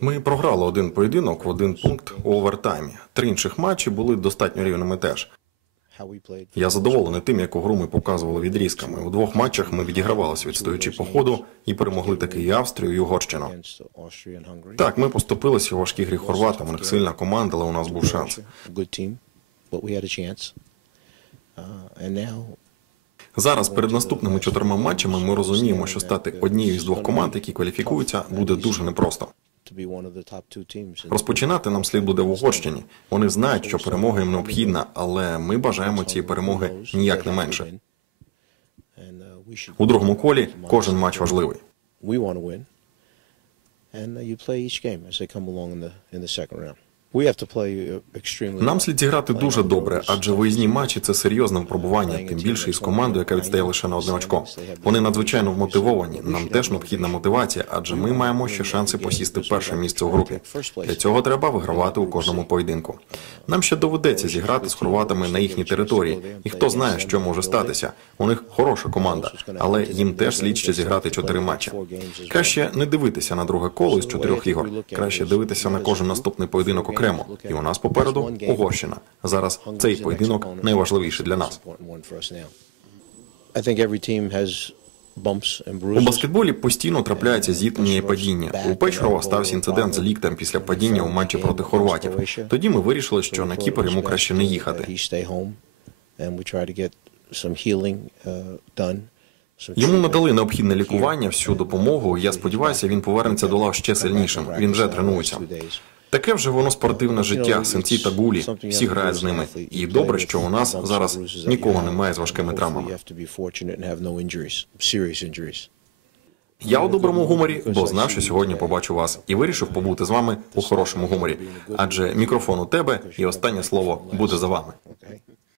Ми програли один поєдинок в один пункт у овертаймі. Три інших матчі були достатньо рівними теж. Я задоволений тим, яку гру ми показували відрізками. У двох матчах ми відігравалися відстоюючи по ходу і перемогли таки і Австрію, і Угорщину. Так, ми поступилися у важкій грі хорватам. У них сильна команда, але у нас був шанс. Зараз перед наступними чотирма матчами ми розуміємо, що стати однією з двох команд, які кваліфікуються, буде дуже непросто. Розпочинати нам слід буде в Угорщині. Вони знають, що перемога їм необхідна, але ми бажаємо цієї перемоги ніяк не менше. У другому колі кожен матч важливий. we want to win. And you play each game as they come along in the in the second round. Нам слід зіграти дуже добре, адже виїзні матчі це серйозне випробування, тим більше із командою, яка відстає лише на одне очко. Вони надзвичайно вмотивовані. Нам теж необхідна мотивація, адже ми маємо ще шанси посісти перше місце у групі. Для цього треба вигравати у кожному поєдинку. Нам ще доведеться зіграти з хорватами на їхній території, і хто знає, що може статися. У них хороша команда, але їм теж слід ще зіграти чотири матчі. Краще не дивитися на друге коло із чотирьох ігор. Краще дивитися на кожен наступний поєдинок окремо. І у нас попереду Угорщина. Зараз цей поєдинок найважливіший для нас. У баскетболі постійно трапляються зіткнення і падіння. У Печорова стався інцидент з ліктем після падіння у матчі проти хорватів. Тоді ми вирішили, що на Кіпр йому краще не їхати. Uh, Йому надали необхідне лікування, всю допомогу. Я сподіваюся, він повернеться до лав ще сильнішим. Він вже тренується. Таке вже воно спортивне життя, синці та гулі. Всі грають з ними. І добре, що у нас зараз нікого немає з важкими травмами. Я у доброму гуморі, бо знав, що сьогодні побачу вас, і вирішив побути з вами у хорошому гуморі. Адже мікрофон у тебе, і останнє слово буде за вами.